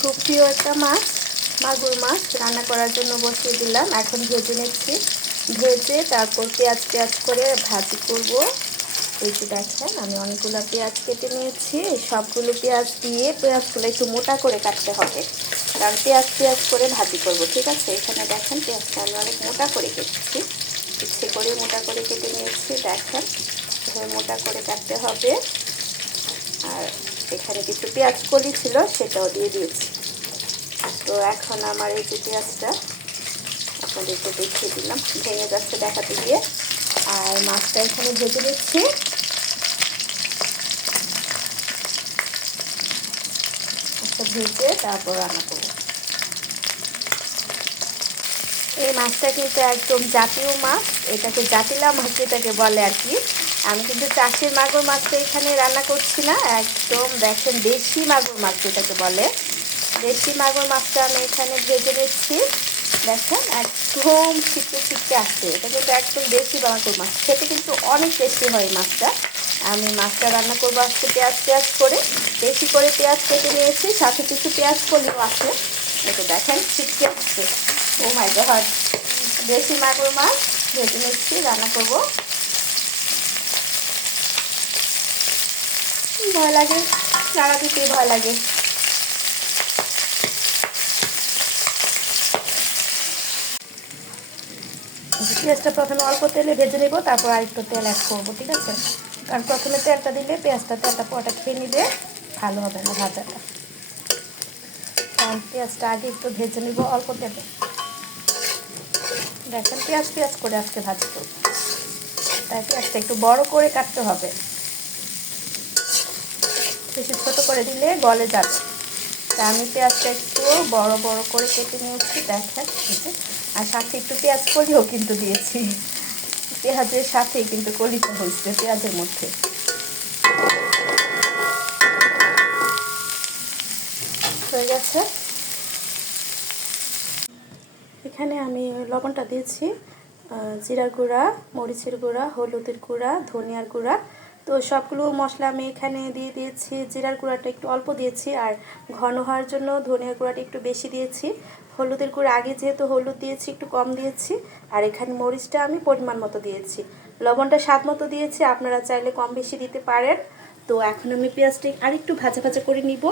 খুব প্রিয় একটা মাছ, মাগুর মাছ। রান্না করার জন্য বসিয়ে দিলাম। এখন ভেজে নিচ্ছি। ভেজে তারপর পেঁয়াজ পেঁয়াজ করে ভাজি করব। এই যে দেখেন, আমি অনেকগুলো পেঁয়াজ কেটে নিয়েছি। সবগুলো পেঁয়াজ দিয়ে পেঁয়াজগুলো একটু মোটা করে কাটতে হবে। কারণ পেঁয়াজ পেঁয়াজ করে ভাজি করব, ঠিক আছে? এখানে দেখেন পেঁয়াজটা আমি অনেক মোটা করে কেটেছি। ইচ্ছে করে মোটা করে কেটে নিয়েছি। দেখেন মোটা করে কাটতে হবে। আর এখানে কিছু পেঁয়াজ কলি ছিল, সেটাও দিয়ে দিয়েছি। তো এখন আমার এই যে পেঁয়াজটা, আপনাদেরকে দেখিয়ে দিলাম, ভেঙে যাচ্ছে দেখাতে গিয়ে। আর মাছটা এখানে ভেজে মাছটা ভেজে তারপর রান্না করব। এই মাছটা কিন্তু একদম জাতীয় মাছ, এটাকে জাতিলা মাছ যেটাকে বলে আর কি। আমি কিন্তু চাষের মাগুর মাছটা এখানে রান্না করছি না, একদম দেখেন দেশি মাগুর মাছ যেটাকে বলে। দেশি মাগুর মাছটা আমি এখানে ভেজে নিচ্ছি। দেখেন একদম ছিটকে ছিটকে আসছে, এটা কিন্তু একদম দেশি মাগুর মাছ, খেতে কিন্তু অনেক টেস্টি হয় মাছটা। আমি মাছটা রান্না করব আজকে পেঁয়াজ পেঁয়াজ করে, বেশি করে পেঁয়াজ কেটে নিয়েছি, সাথে কিছু পেঁয়াজ করলেও আছে। এটা দেখেন ছিটকে আসছে। ও মাই গড দেশি মাগুর মাছ ভেজে নিচ্ছি, রান্না করব। ভয় লাগে নাড়া দিতেই ভয় লাগে। পেঁয়াজটা প্রথমে অল্প তেলে ভেজে নেব, তারপর আরেকটু তেল অ্যাড করব, ঠিক আছে? কারণ প্রথমে তেলটা দিলে পেঁয়াজটা, তেলটা পটা খেয়ে নিবে ভালো হবে না ভাজাটা। কারণ পেঁয়াজটা আগে একটু ভেজে নিব অল্প তেলে। দেখেন, পেঁয়াজ পেঁয়াজ করে আজকে ভাজি করব তাই পেঁয়াজটা একটু বড় করে কাটতে হবে। বেশি ছোটো করে দিলে গলে যাবে। তা আমি পেঁয়াজটা একটু বড় বড় করে কেটে নিয়েছি, দেখেন আর সাথে একটু পেঁয়াজ কলিও কিন্তু দিয়েছি। পেঁয়াজের সাথেই কিন্তু কলিটা হয়েছে, পেঁয়াজের মধ্যে। হয়ে গেছে। এখানে আমি লবণটা দিয়েছি জিরা গুঁড়া, মরিচের গুঁড়া, হলুদের গুঁড়া, ধনিয়ার গুঁড়া তো সবগুলো মশলা আমি এখানে দিয়ে দিয়েছি। জিরার গুঁড়াটা একটু অল্প দিয়েছি আর ঘন হওয়ার জন্য ধনিয়ার গুঁড়াটা একটু বেশি দিয়েছি। হলুদের গুঁড়া আগে যেহেতু হলুদ দিয়েছি, একটু কম দিয়েছি আর এখানে মরিচটা আমি পরিমাণ মতো দিয়েছি। লবণটা স্বাদ মতো দিয়েছি, আপনারা চাইলে কম বেশি দিতে পারেন। তো এখন আমি পেঁয়াজটা আরেকটু ভাজা ভাজা করে নিব।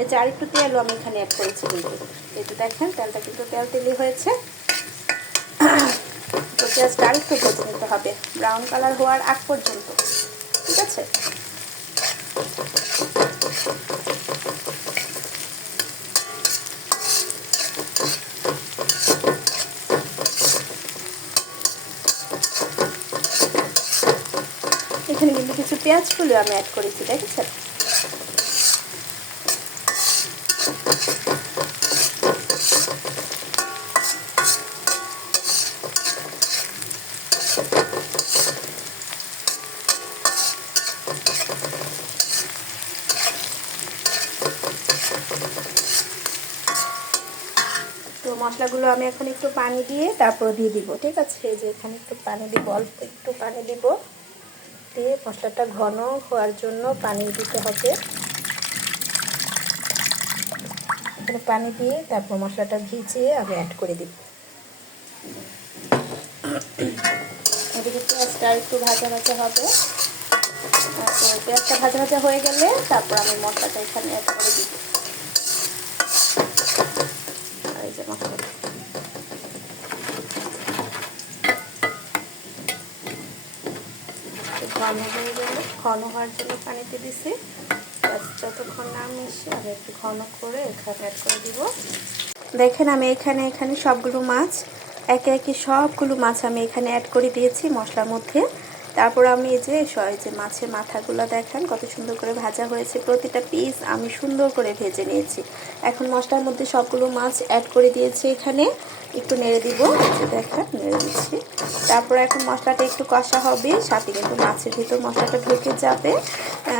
এই যে আরেকটু তেলও আমি এখানে অ্যাড করেছি কিন্তু। এই যে দেখেন, তেলটা কিন্তু তেল তেলি হয়েছে। তো পেঁয়াজটা আরেকটু ভেজে নিতে হবে। ব্রাউন কালার হওয়ার আগ পর্যন্ত। ঠিক আছে। এখানে কিন্তু কিছু পেঁয়াজ ফুলও আমি অ্যাড করেছি দেখেছেন মশলাগুলো আমি এখন একটু পানি দিয়ে তারপর দিয়ে দিব, ঠিক আছে? যে এখানে একটু পানি দিব, অল্প একটু পানি দিব। দিয়ে মশলাটা ঘন হওয়ার জন্য পানি দিতে হবে। পানি দিয়ে তারপর মশলাটা ভিজিয়ে আমি অ্যাড করে দিব। এদিকে পেঁয়াজটা একটু ভাজা ভাজা হবে। তারপর পেঁয়াজটা ভাজা ভাজা হয়ে গেলে তারপর আমি মশলাটা এখানে অ্যাড করে দিব এই যে মশলা ঘন হয়ে গেলে ঘন হওয়ার জন্য পানিতে দিছি যতক্ষণ না মিশে আমি একটু ঘন করে এখানে অ্যাড করে দিব দেখেন আমি এখানে এখানে সবগুলো মাছ, একে একে সবগুলো মাছ আমি এখানে অ্যাড করে দিয়েছি মশলার মধ্যে। তারপর আমি এই যে যে মাছের মাথাগুলো দেখেন, কত সুন্দর করে ভাজা হয়েছে। প্রতিটা পিস আমি সুন্দর করে ভেজে নিয়েছি। এখন মশলার মধ্যে সবগুলো মাছ অ্যাড করে দিয়েছি এখানে। একটু নেড়ে দিব দেখেন, নেড়ে দিচ্ছি। তারপর এখন মশলাটা একটু কষা হবে, সাথে কিন্তু মাছের ভিতর মশলাটা ঢুকে যাবে।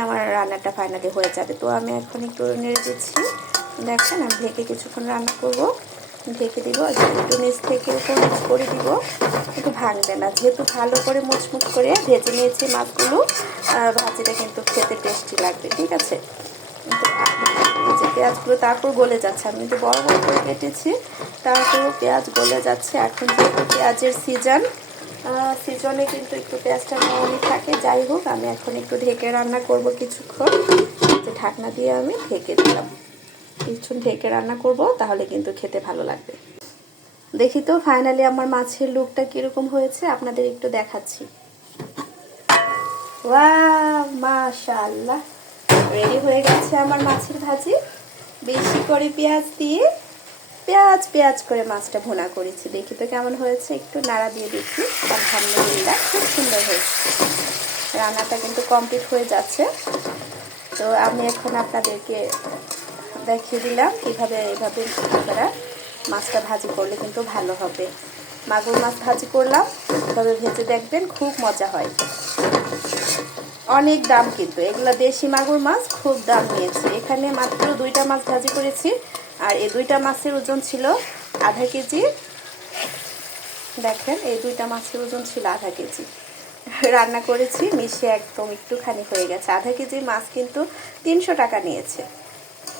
আমার রান্নাটা ফাইনালি হয়ে যাবে। তো আমি এখন একটু নেড়ে দিচ্ছি। দেখেন, আমি ঢেকে কিছুক্ষণ রান্না করব। ঢেকে দিব একটু নিচ থেকে উপর করে দিব। একটু ভাঙবে না, যেহেতু ভালো করে মুচমুচ করে ভেজে নিয়েছি মাছগুলো, আর ভাজিটা কিন্তু খেতে টেস্টি লাগবে, ঠিক আছে? যে পেঁয়াজগুলো তারপর গলে যাচ্ছে, আমি কিন্তু বড় বড় করে কেটেছি, তারপর পেঁয়াজ গলে যাচ্ছে। এখন যেহেতু পেঁয়াজের সিজন সিজনে কিন্তু একটু পেঁয়াজটা নরমই থাকে। যাই হোক, আমি এখন একটু ঢেকে রান্না করব কিছুক্ষণ। ঢাকনা দিয়ে আমি ঢেকে দিলাম। কিছুক্ষণ ঢেকে রান্না করব, তাহলে কিন্তু খেতে ভালো লাগবে। দেখি তো ফাইনালি আমার মাছের লুকটা কীরকম হয়েছে, আপনাদের একটু দেখাচ্ছি। রেডি হয়ে গেছে আমার মাছের ভাজি। বেশি করে পেঁয়াজ দিয়ে পেঁয়াজ পেঁয়াজ করে মাছটা ভোনা করেছি। দেখি তো কেমন হয়েছে, একটু নাড়া দিয়ে দেখি। আলহামদুলিল্লাহ খুব সুন্দর হয়েছে। রান্নাটা কিন্তু কমপ্লিট হয়ে যাচ্ছে। তো আমি এখন আপনাদেরকে দেখিয়ে দিলাম কীভাবে এভাবে আপনারা মাছটা ভাজি করলে কিন্তু ভালো হবে। মাগুর মাছ ভাজি করলাম, তবে ভেজে দেখবেন খুব মজা হয়। অনেক দাম কিন্তু, এগুলো দেশি মাগুর মাছ খুব দাম নিয়েছে। এখানে মাত্র দুইটা মাছ ভাজি করেছি, আর এই দুইটা মাছের ওজন ছিল আধা কেজি। দেখেন, এই দুইটা মাছের ওজন ছিল আধা কেজি। রান্না করেছি, মিশে একদম একটুখানি হয়ে গেছে। আধা কেজি মাছ কিন্তু তিনশো টাকা নিয়েছে।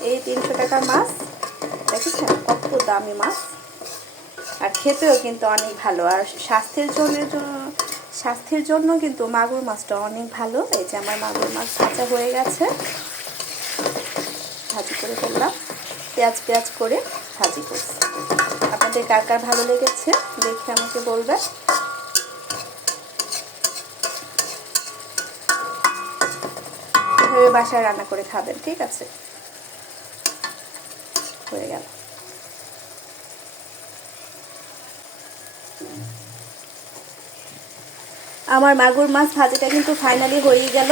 এই তিনশো টাকা মাছ, দেখেছেন? কত দামি মাছ। আর খেতেও কিন্তু অনেক ভালো। আর স্বাস্থ্যের জন্য স্বাস্থ্যের জন্য কিন্তু মাগুর মাছটা অনেক ভালো। এই যে আমার মাগুর মাছ ভাজা হয়ে গেছে। ভাজি করে ফেললাম। পেঁয়াজ পেঁয়াজ করে ভাজি করছি। আপনাদের কার কার ভালো লেগেছে, দেখে আমাকে বলবেন। বাসায় রান্না করে খাবেন, ঠিক আছে? হয়ে গেল। আমার মাগুর মাছ ভাজিটা কিন্তু ফাইনালি হয়ে গেল।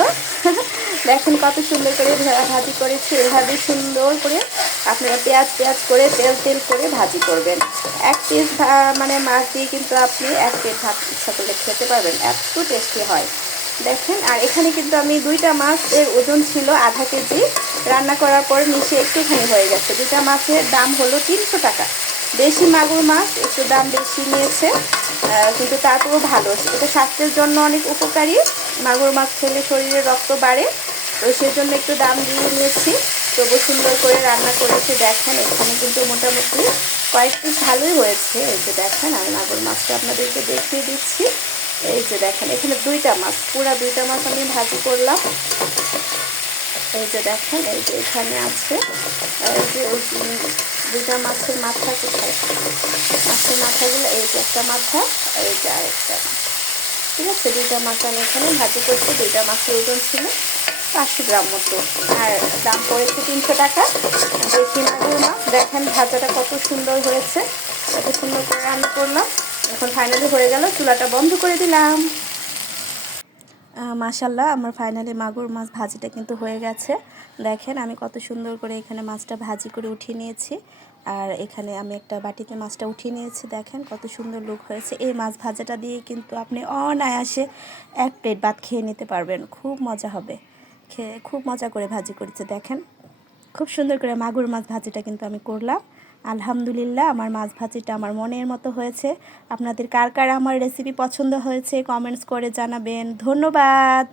দেখেন কত সুন্দর করে ভাজি করেছি। এভাবে সুন্দর করে আপনারা পেঁয়াজ পেঁয়াজ করে তেল তেল করে ভাজি করবেন। এক পিস মানে মাছ দিয়ে কিন্তু আপনি এক পিস ভাত ইচ্ছা করলে খেতে পারবেন। এত টেস্টি হয়। দেখেন, আর এখানে কিন্তু আমি দুইটা মাছ এর ওজন ছিল আধা কেজি। রান্না করার পর মিশে একটুখানি হয়ে গেছে। দুইটা মাছের দাম হলো তিনশো টাকা। দেশি মাগুর মাছ একটু দাম বেশি নিয়েছে কিন্তু তারপরেও ভালো। এটা স্বাস্থ্যের জন্য অনেক উপকারী। মাগুর মাছ খেলে শরীরে রক্ত বাড়ে, তো সেই জন্য একটু দাম দিয়ে নিয়েছি। তবু সুন্দর করে রান্না করেছি। দেখেন, এখানে কিন্তু মোটামুটি কয়েকটি ভালোই হয়েছে। এই যে দেখেন, আমি মাগুর মাছটা আপনাদেরকে দেখিয়ে দিচ্ছি। এই যে দেখেন, এখানে দুইটা মাছ, পুরা দুইটা মাছ আমি ভাজি করলাম। এই যে দেখেন, এই যে এখানে আছে, এই যে দুইটা মাছের মাথা কোথায়? মাছের মাথাগুলো, এই যে একটা মাথা, এই যে আরেকটা ঠিক আছে, দুইটা মাছ আমি এখানে ভাজি করছি, দুইটা মাছের ওজন ছিল পাঁচশো গ্রাম মতো। আর দাম পড়েছে তিনশো টাকা। বেশি মাগুর মাছ, দেখেন ভাজাটা কত সুন্দর হয়েছে, কত সুন্দর করে রান্না করলাম। এখন ফাইনালি হয়ে গেল, চুলাটা বন্ধ করে দিলাম। মাশাল্লাহ আমার ফাইনালি মাগুর মাছ ভাজিটা কিন্তু হয়ে গেছে। দেখেন আমি কত সুন্দর করে এখানে মাছটা ভাজি করে উঠিয়ে নিয়েছি। আর এখানে আমি একটা বাটিতে মাছটা উঠিয়ে নিয়েছি, দেখেন কত সুন্দর লুক হয়েছে। এই মাছ ভাজাটা দিয়ে কিন্তু আপনি অনায়াসে এক প্লেট ভাত খেয়ে নিতে পারবেন। খুব মজা হবে। খেয়ে খুব মজা করে ভাজি করেছে, দেখেন। খুব সুন্দর করে মাগুর মাছ ভাজিটা কিন্তু আমি করলাম। আলহামদুলিল্লাহ, আমার মাছ ভাজিটা আমার মনের মতো হয়েছে। আপনাদের কার কার আমার রেসিপি পছন্দ হয়েছে কমেন্টস করে জানাবেন। ধন্যবাদ!